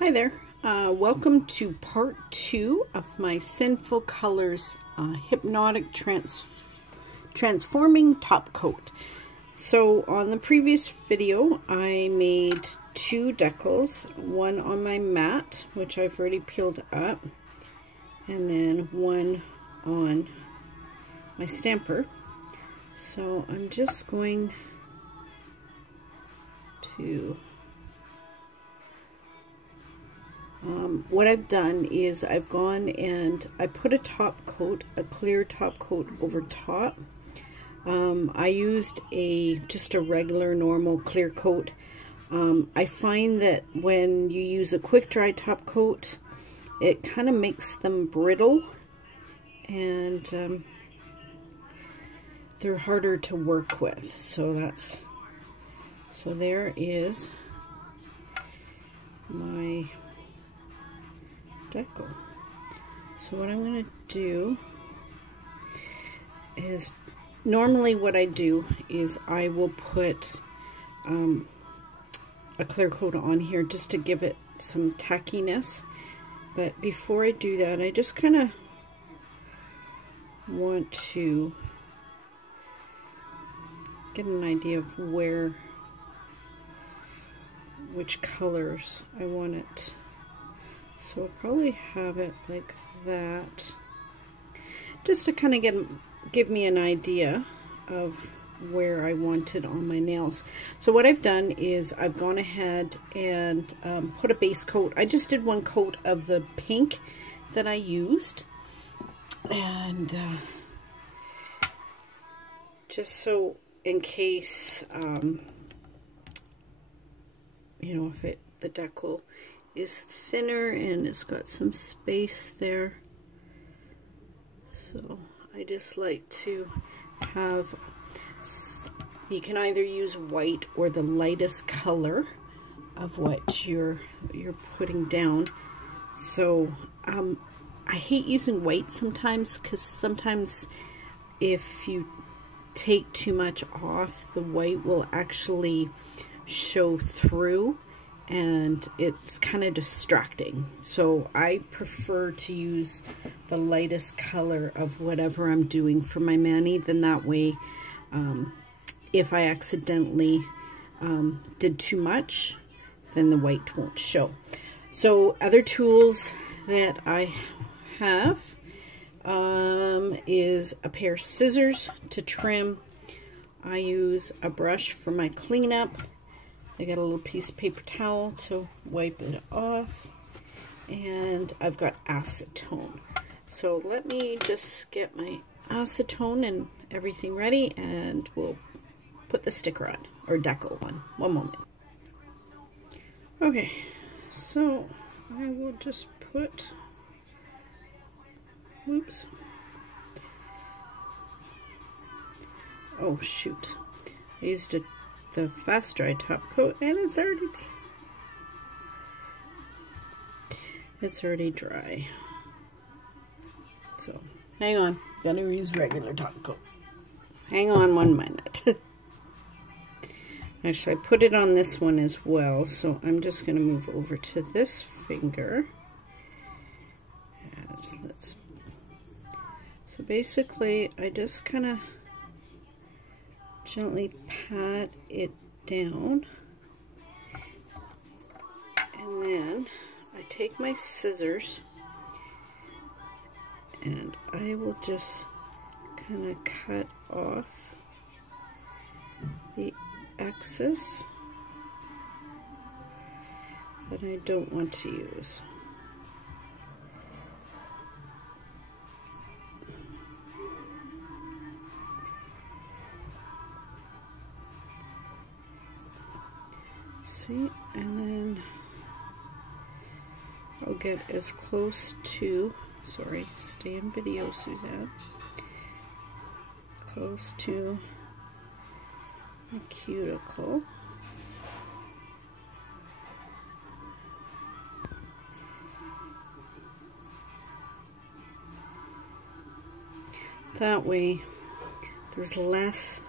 Hi there. Welcome to part 2 of my Sinful Colors hypnotic transforming top coat. So on the previous video I made 2 decals, one on my mat, which I've already peeled up, and then one on my stamper. So I'm just going to what I've done is I've gone and I put a top coat, a clear top coat over top. I used just a regular normal clear coat. I find that when you use a quick dry top coat, it kind of makes them brittle and they're harder to work with. So there is my decal. So what I'm going to do is, normally what I do is I will put a clear coat on here just to give it some tackiness, but before I do that I just kind of want to get an idea of which colors I want it. So I'll probably have it like that, just to kind of give me an idea of where I want it on my nails. So what I've done is I've gone ahead and put a base coat. I just did one coat of the pink that I used, and just so in case you know, if the decal is thinner and it's got some space there. So I just like to have, you can either use white or the lightest color of what you're putting down. So I hate using white sometimes, because sometimes if you take too much off, the white will actually show through and it's kind of distracting. So I prefer to use the lightest color of whatever I'm doing for my mani. Then that way, if I accidentally did too much, then the white won't show. So other tools that I have is a pair of scissors to trim. I use a brush for my cleanup. I got a little piece of paper towel to wipe it off, and I've got acetone. So let me just get my acetone and everything ready, and we'll put the sticker on, or decal on. One moment. Okay, so I will just put, whoops. Oh shoot, I used the fast dry top coat and it's already dry. So hang on, gotta use regular top coat. Hang on 1 minute. Actually, I put it on this one as well, so I'm just gonna move over to this finger. So basically I just kind of gently pat it down, and then I take my scissors and I will just kind of cut off the excess that I don't want to use. See, and then I'll get as close to, sorry, stay in video, Suzanne, close to the cuticle. That way there's less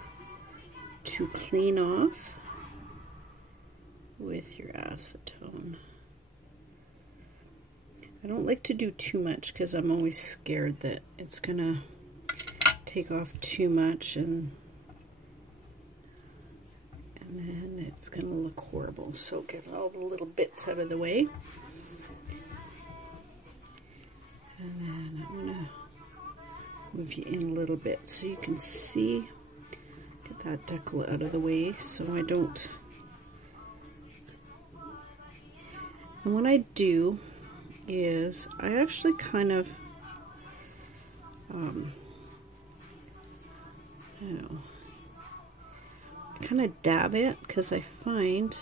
to clean off with your acetone. I don't like to do too much because I'm always scared that it's gonna take off too much and then it's gonna look horrible. So get all the little bits out of the way. And then I'm gonna move you in a little bit so you can see, get that decal out of the way so I don't. And what I do is I actually kind of, I kind of dab it because I find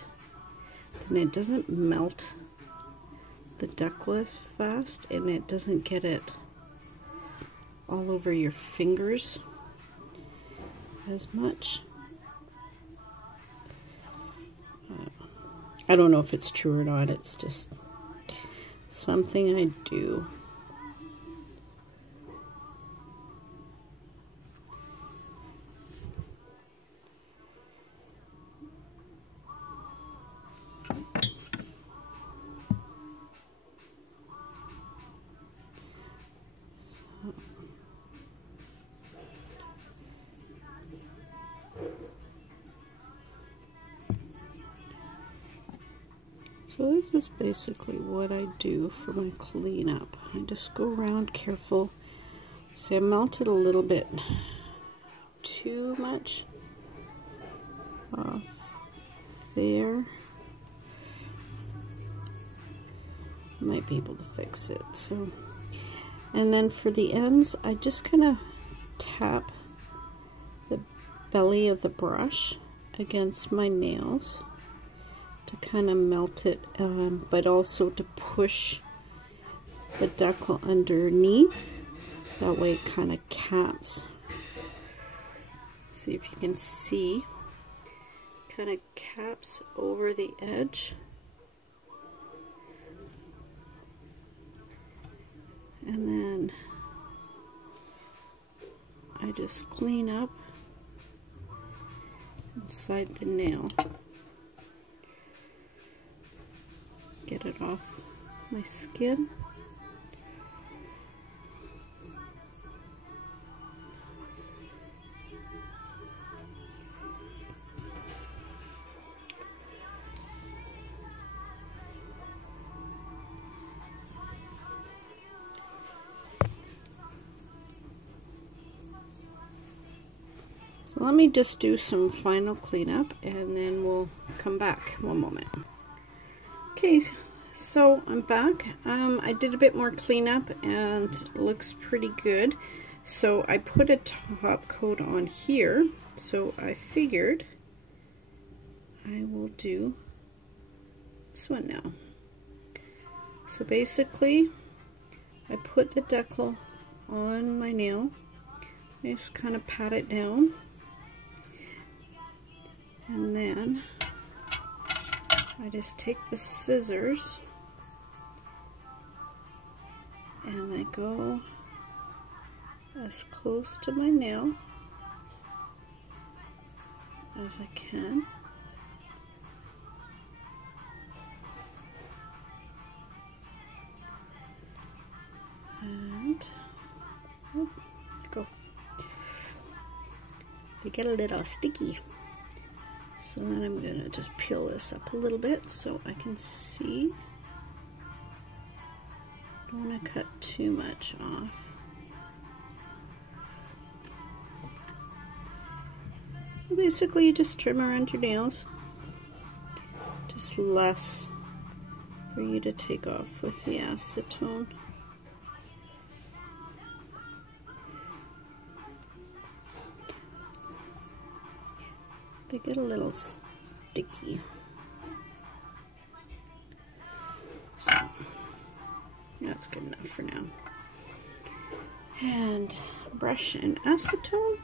that it doesn't melt the decal as fast and it doesn't get it all over your fingers as much. I don't know if it's true or not, it's just something I do. So this is basically what I do for my cleanup. I just go around careful. See, I melted a little bit too much off there. I might be able to fix it. So, and then for the ends, I just kind of tap the belly of the brush against my nails to kind of melt it, but also to push the decal underneath. That way it kind of caps. See if you can see. Kind of caps over the edge. And then I just clean up inside the nail. Get it off my skin. So let me just do some final cleanup and then we'll come back. One moment. Okay, so I'm back. I did a bit more cleanup and it looks pretty good. So I put a top coat on here. So I figured I will do this one now. So basically, I put the decal on my nail. I just kind of pat it down. And then I just take the scissors and I go as close to my nail as I can. And go. They get a little sticky. So then I'm going to just peel this up a little bit so I can see. Don't want to cut too much off. Basically, you just trim around your nails. Just less for you to take off with the acetone. They get a little sticky. So that's good enough for now. And brush and acetone.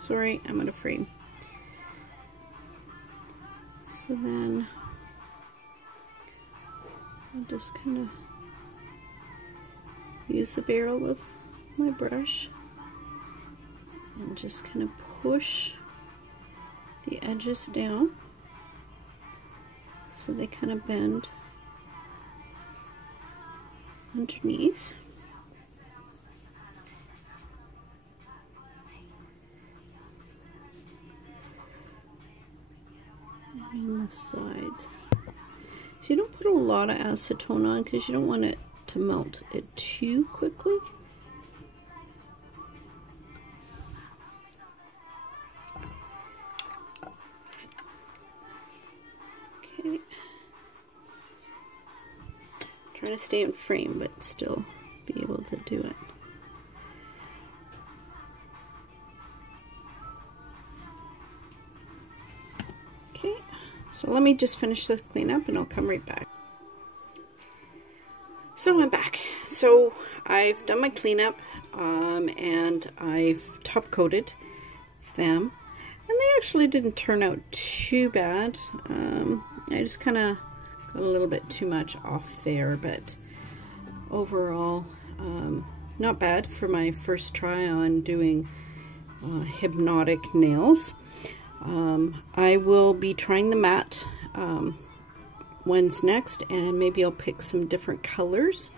Sorry, I'm out of frame. So then I'll just kind of use the barrel of my brush and just kind of push the edges down so they kind of bend. underneath. And on the sides. So you don't put a lot of acetone on because you don't want it to melt it too quickly. Okay. Trying to stay in frame, but still be able to do it. Okay, so let me just finish the cleanup and I'll come right back. So I'm back. So I've done my cleanup and I've top coated them, and they actually didn't turn out too bad. I just kind of got a little bit too much off there, but overall not bad for my first try on doing hypnotic nails. I will be trying the matte ones next, and maybe I'll pick some different colors.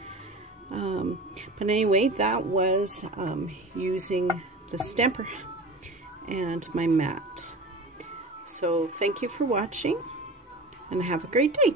But anyway, that was using the stamper and my mat. So thank you for watching, and have a great day.